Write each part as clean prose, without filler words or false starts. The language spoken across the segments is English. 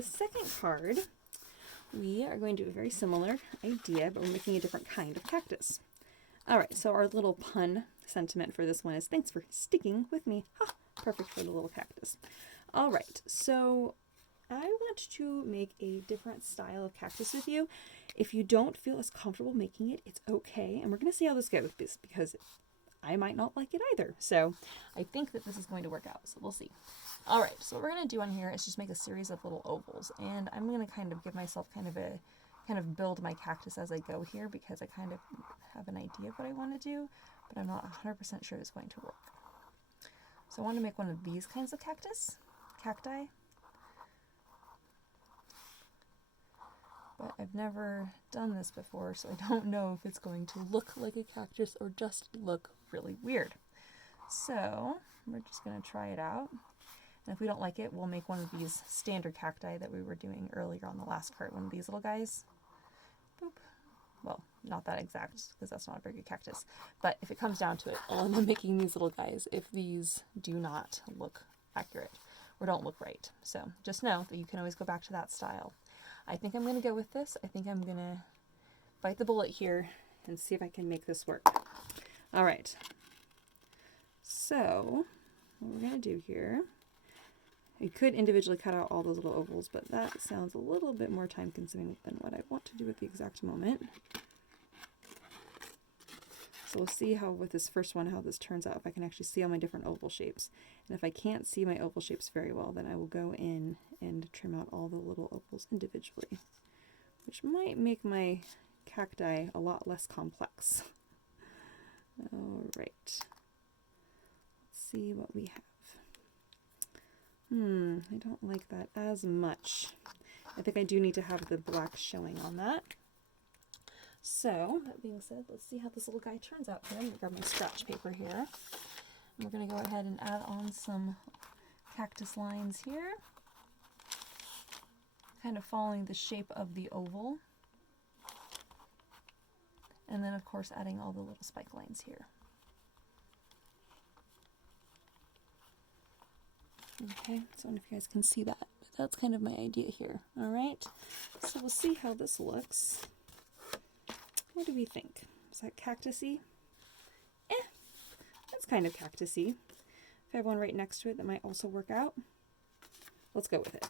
the second card, we are going to do a very similar idea, but we're making a different kind of cactus. All right, so our little pun sentiment for this one is thanks for sticking with me. Ha! Perfect for the little cactus. All right, so I want to make a different style of cactus with you. If you don't feel as comfortable making it, it's okay. And we're going to see how this goes because I might not like it either. So I think that this is going to work out. So we'll see. All right, so what we're going to do on here is just make a series of little ovals. And I'm going to kind of give myself kind of build my cactus as I go here because I kind of have an idea of what I want to do, but I'm not 100% sure it's going to work. So I want to make one of these kinds of cacti. But I've never done this before, so I don't know if it's going to look like a cactus or just look really weird. So we're just going to try it out. And if we don't like it, we'll make one of these standard cacti that we were doing earlier on the last card, one of these little guys. Boop. Well, not that exact, because that's not a very good cactus. But if it comes down to it, I'm making these little guys if these do not look accurate or don't look right. So just know that you can always go back to that style. I think I'm going to go with this. I think I'm going to bite the bullet here and see if I can make this work. All right. So what we're going to do here, you could individually cut out all those little ovals, but that sounds a little bit more time consuming than what I want to do at the exact moment. So we'll see how with this first one, how this turns out, if I can actually see all my different oval shapes. And if I can't see my oval shapes very well, then I will go in and trim out all the little ovals individually, which might make my cacti a lot less complex. All right, let's see what we have. I don't like that as much. I think I do need to have the black showing on that. So, that being said, let's see how this little guy turns out here. I'm going to grab my scratch paper here. And we're going to go ahead and add on some cactus lines here. Kind of following the shape of the oval. And then, of course, adding all the little spike lines here. Okay, so I don't know if you guys can see that, but that's kind of my idea here. All right, so we'll see how this looks. What do we think? Is that cactusy? That's kind of cactusy. If I have one right next to it that might also work out, let's go with it.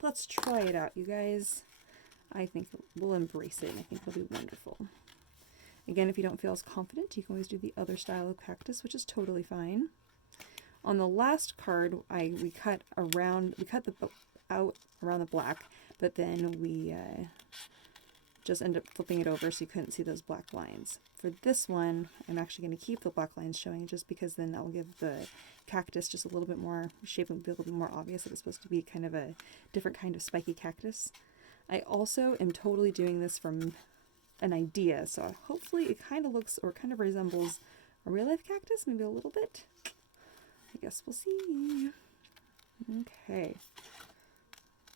Let's try it out, you guys. I think we'll embrace it, and I think it'll be wonderful. Again, if you don't feel as confident, you can always do the other style of cactus, which is totally fine. On the last card, we cut out around the black, but then we just ended up flipping it over so you couldn't see those black lines. For this one, I'm actually going to keep the black lines showing just because then that will give the cactus just a little bit more shape and be a little bit more obvious that it's supposed to be kind of a different kind of spiky cactus. I also am totally doing this from an idea, so hopefully it kind of looks or kind of resembles a real life cactus, maybe a little bit. I guess we'll see. Okay.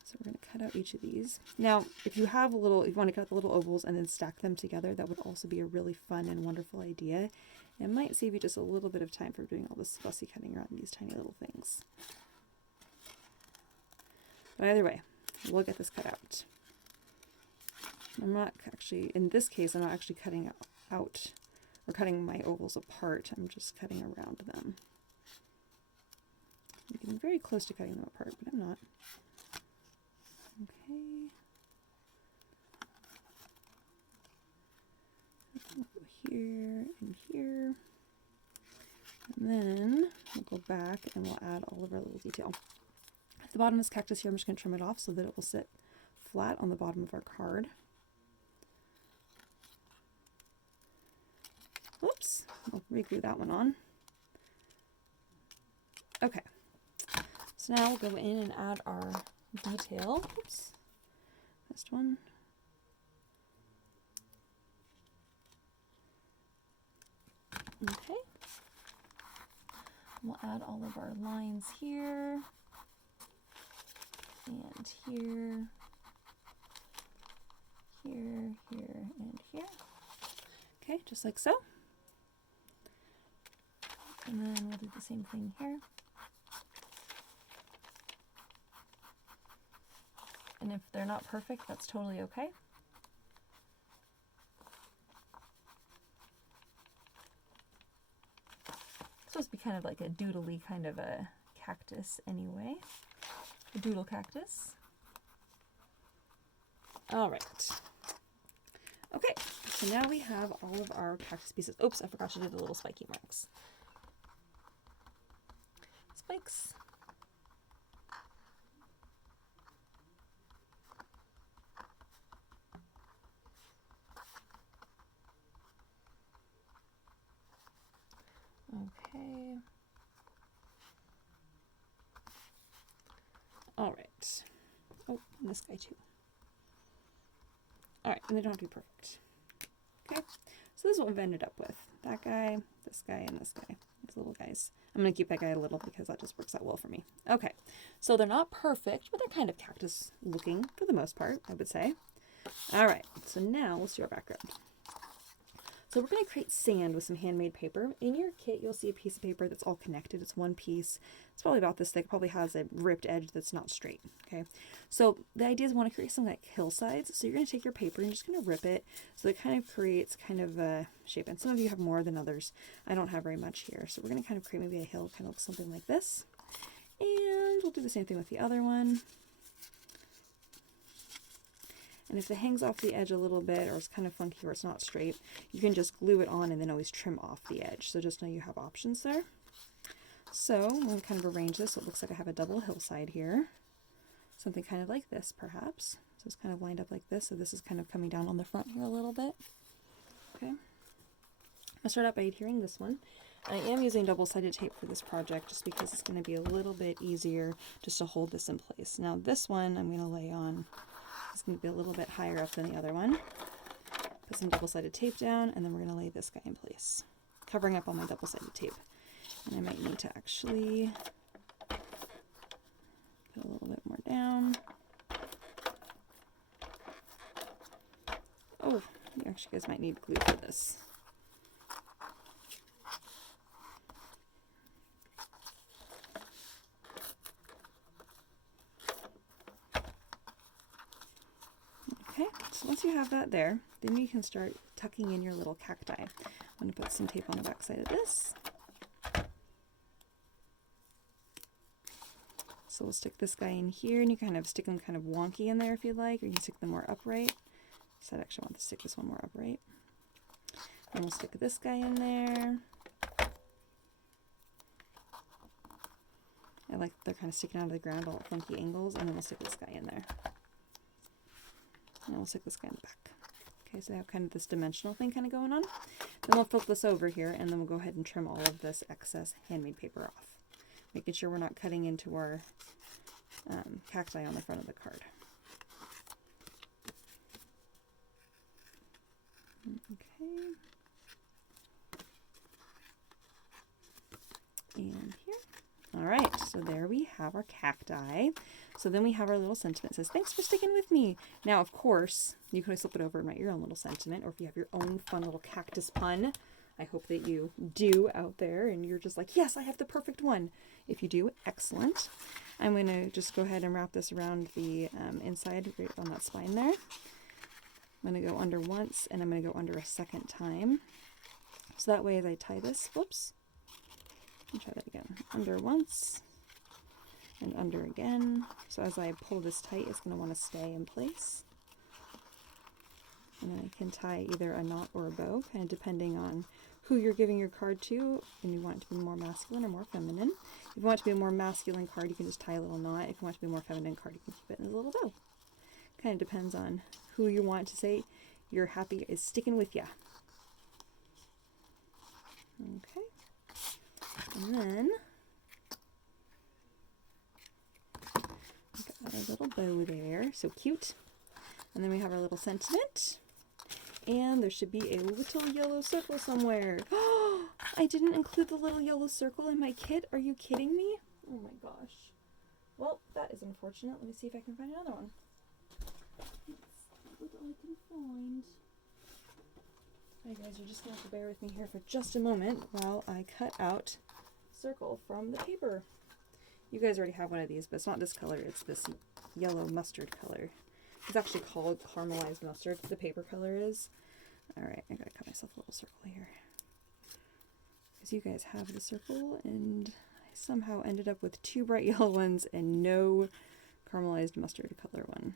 So we're going to cut out each of these. Now, if you want to cut the little ovals and then stack them together, that would also be a really fun and wonderful idea. It might save you just a little bit of time from doing all this fussy cutting around these tiny little things. But either way, we'll get this cut out. I'm not actually, in this case, I'm not actually cutting out or cutting my ovals apart. I'm just cutting around them. I'm getting very close to cutting them apart, but I'm not. Okay. We'll go here and here. And then we'll go back and we'll add all of our little detail. At the bottom of this cactus here, I'm just going to trim it off so that it will sit flat on the bottom of our card. Whoops, I'll reglue that one on. Okay, so now we'll go in and add our detail. Oops, missed one. Okay, we'll add all of our lines here and here, here, and here. Okay, just like so. And then we'll do the same thing here. And if they're not perfect, that's totally okay. It's supposed to be kind of like a doodly kind of a cactus anyway. A doodle cactus. All right. Okay, so now we have all of our cactus pieces. Oops, I forgot to do the little spiky marks. Spikes. Okay. All right. Oh, and this guy too. All right, and they don't have to be perfect. Okay, so this is what we've ended up with. That guy, and this guy. These little guys. I'm going to keep that guy a little because that just works out well for me. Okay, so they're not perfect, but they're kind of cactus looking for the most part, I would say. All right, so now let's do our background. So we're going to create sand with some handmade paper. In your kit, you'll see a piece of paper that's all connected. It's one piece. It's probably about this thick. It probably has a ripped edge that's not straight. Okay. So the idea is we want to create some like hillsides. So you're going to take your paper and just going to rip it. So it kind of creates kind of a shape. And some of you have more than others. I don't have very much here. So we're going to kind of create maybe a hill, kind of look something like this. And we'll do the same thing with the other one. And if it hangs off the edge a little bit or it's kind of funky or it's not straight, you can just glue it on and then always trim off the edge. So just know you have options there. So I'm going to kind of arrange this so it looks like I have a double hillside here. Something kind of like this perhaps. So it's kind of lined up like this. So this is kind of coming down on the front here a little bit. Okay. I'll start out by adhering this one. I am using double-sided tape for this project just because it's going to be a little bit easier just to hold this in place. Now this one I'm going to lay on. It's going to be a little bit higher up than the other one. Put some double-sided tape down, and then we're going to lay this guy in place, covering up all my double-sided tape. And I might need to actually put a little bit more down. Oh, you actually guys might need glue for this. Okay, so once you have that there, then you can start tucking in your little cacti. I'm going to put some tape on the back side of this. So we'll stick this guy in here, and you kind of stick them kind of wonky in there if you'd like, or you can stick them more upright. So I actually want to stick this one more upright. And we'll stick this guy in there. I like they're kind of sticking out of the ground all at funky angles, and then we'll stick this guy in there. And we'll stick this guy in the back. Okay, so they have kind of this dimensional thing kind of going on. Then we'll flip this over here, and then we'll go ahead and trim all of this excess handmade paper off. Making sure we're not cutting into our cacti on the front of the card. Okay. And here. All right, so there we have our cacti. So then we have our little sentiment. It says, thanks for sticking with me. Now, of course, you can always flip it over and write your own little sentiment, or if you have your own fun little cactus pun, I hope that you do out there, and you're just like, yes, I have the perfect one. If you do, excellent. I'm going to just go ahead and wrap this around the inside, right on that spine there. I'm going to go under once, and I'm going to go under a second time. So that way as I tie this, whoops, let me try that again. Under once, and under again. So as I pull this tight, it's going to want to stay in place. And then I can tie either a knot or a bow, kind of depending on who you're giving your card to, and you want it to be more masculine or more feminine. If you want it to be a more masculine card, you can just tie a little knot. If you want it to be a more feminine card, you can keep it in a little bow. Kind of depends on who you want to say you're happy is sticking with ya. Okay. And then got our little bow there, so cute. And then we have our little sentiment. And there should be a little yellow circle somewhere. Oh, I didn't include the little yellow circle in my kit. Are you kidding me? Oh my gosh. Well, that is unfortunate. Let me see if I can find another one. Let's see what I can find. Alright guys, you're just going to have to bear with me here for just a moment while I cut out a circle from the paper. You guys already have one of these, but it's not this color. It's this yellow mustard color. It's actually called caramelized mustard. The paper color is. All right, I gotta cut myself a little circle here. Because you guys have the circle, and I somehow ended up with 2 bright yellow ones and no caramelized mustard color one.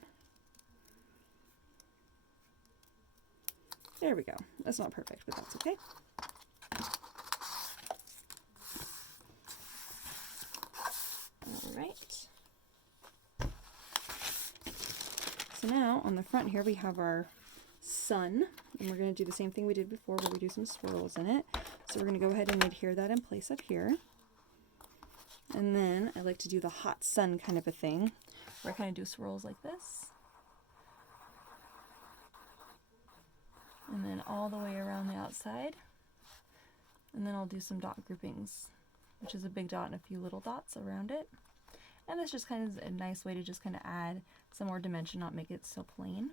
There we go. That's not perfect, but that's okay. All right. So now on the front here we have our sun, and we're going to do the same thing we did before where we do some swirls in it. So we're going to go ahead and adhere that in place up here. And then I like to do the hot sun kind of a thing, where I kind of do swirls like this. And then all the way around the outside. And then I'll do some dot groupings, which is a big dot and a few little dots around it. And this just kind of is a nice way to just kind of add some more dimension, not make it so plain.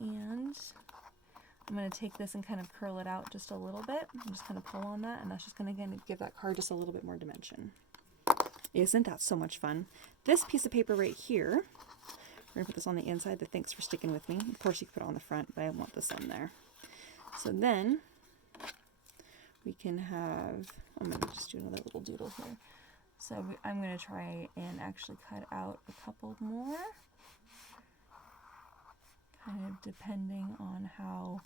And I'm going to take this and kind of curl it out just a little bit. And just kind of pull on that, and that's just going to give that card just a little bit more dimension. Isn't that so much fun? This piece of paper right here, we're going to put this on the inside, the thanks for sticking with me. Of course you can put it on the front, but I want this on there. So then we can have, I'm going to just do another little doodle here. So I'm going to try and actually cut out a couple more, kind of depending on how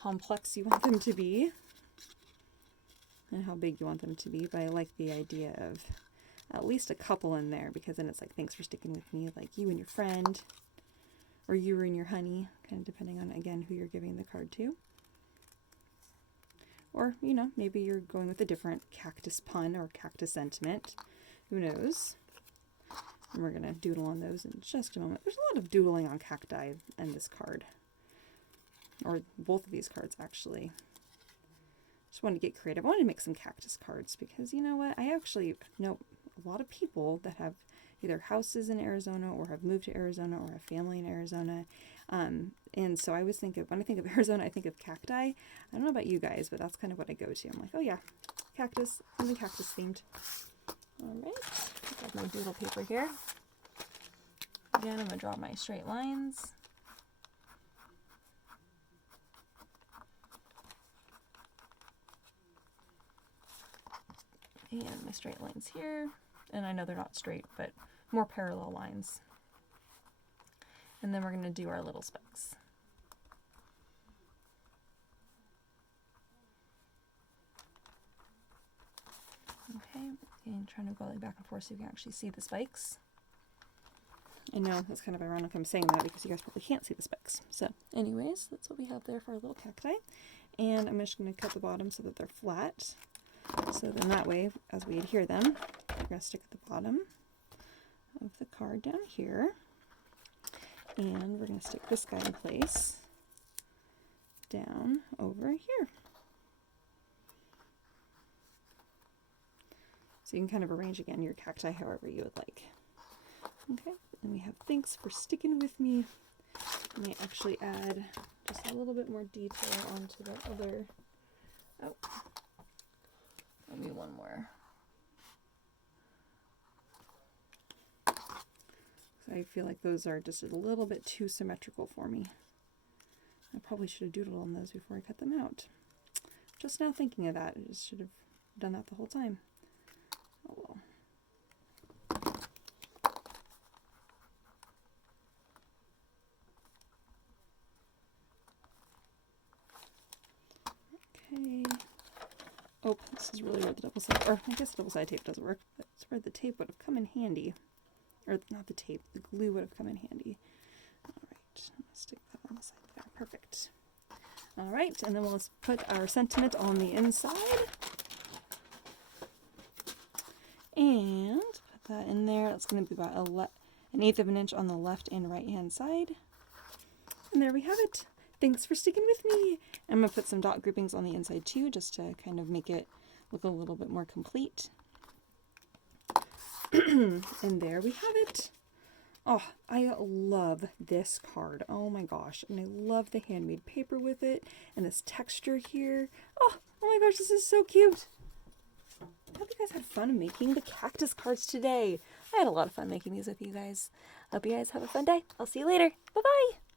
complex you want them to be and how big you want them to be. But I like the idea of at least a couple in there, because then it's like, thanks for sticking with me, like you and your friend, or you and your honey, kind of depending on, again, who you're giving the card to. Or, you know, maybe you're going with a different cactus pun or cactus sentiment. Who knows? And we're going to doodle on those in just a moment. There's a lot of doodling on cacti in this card. Or both of these cards, actually. Just wanted to get creative. I wanted to make some cactus cards because, you know what? I actually know a lot of people that have either houses in Arizona or have moved to Arizona or have family in Arizona. And so I always think of, when I think of Arizona, I think of cacti. I don't know about you guys, but that's kind of what I go to. I'm like, oh yeah, cactus, something cactus themed. All right, I got my doodle paper here. Again, I'm going to draw my straight lines. And my straight lines here. And I know they're not straight, but more parallel lines. And then we're going to do our little specks. Okay, and trying to go like back and forth so you can actually see the spikes. I know, that's kind of ironic I'm saying that because you guys probably can't see the spikes. So anyways, that's what we have there for our little cacti. And I'm just going to cut the bottom so that they're flat. So then that way, as we adhere them, we're going to stick at the bottom of the card down here. And we're going to stick this guy in place down over here. So you can kind of arrange again your cacti however you would like. Okay, and we have thanks for sticking with me. I may actually add just a little bit more detail onto the other. Oh, maybe one more. So I feel like those are just a little bit too symmetrical for me. I probably should have doodled on those before I cut them out. Just now thinking of that, I just should have done that the whole time. Oh well. Okay. Oh, this is really where the double side, or I guess double side tape doesn't work. That's where the tape would have come in handy. Or not the tape, the glue would have come in handy. Alright, let's stick that on the side there. Perfect. Alright, and then we'll put our sentiment on the inside. And put that in there. That's going to be about an eighth of an inch on the left and right hand side. And there we have it. Thanks for sticking with me. I'm going to put some dot groupings on the inside too, just to kind of make it look a little bit more complete. And there we have it. Oh, I love this card. Oh my gosh. And I love the handmade paper with it and this texture here. Oh my gosh, this is so cute. hope you guys had fun making the cactus cards today. I had a lot of fun making these with you guys. Hope you guys have a fun day. I'll see you later. Bye-bye.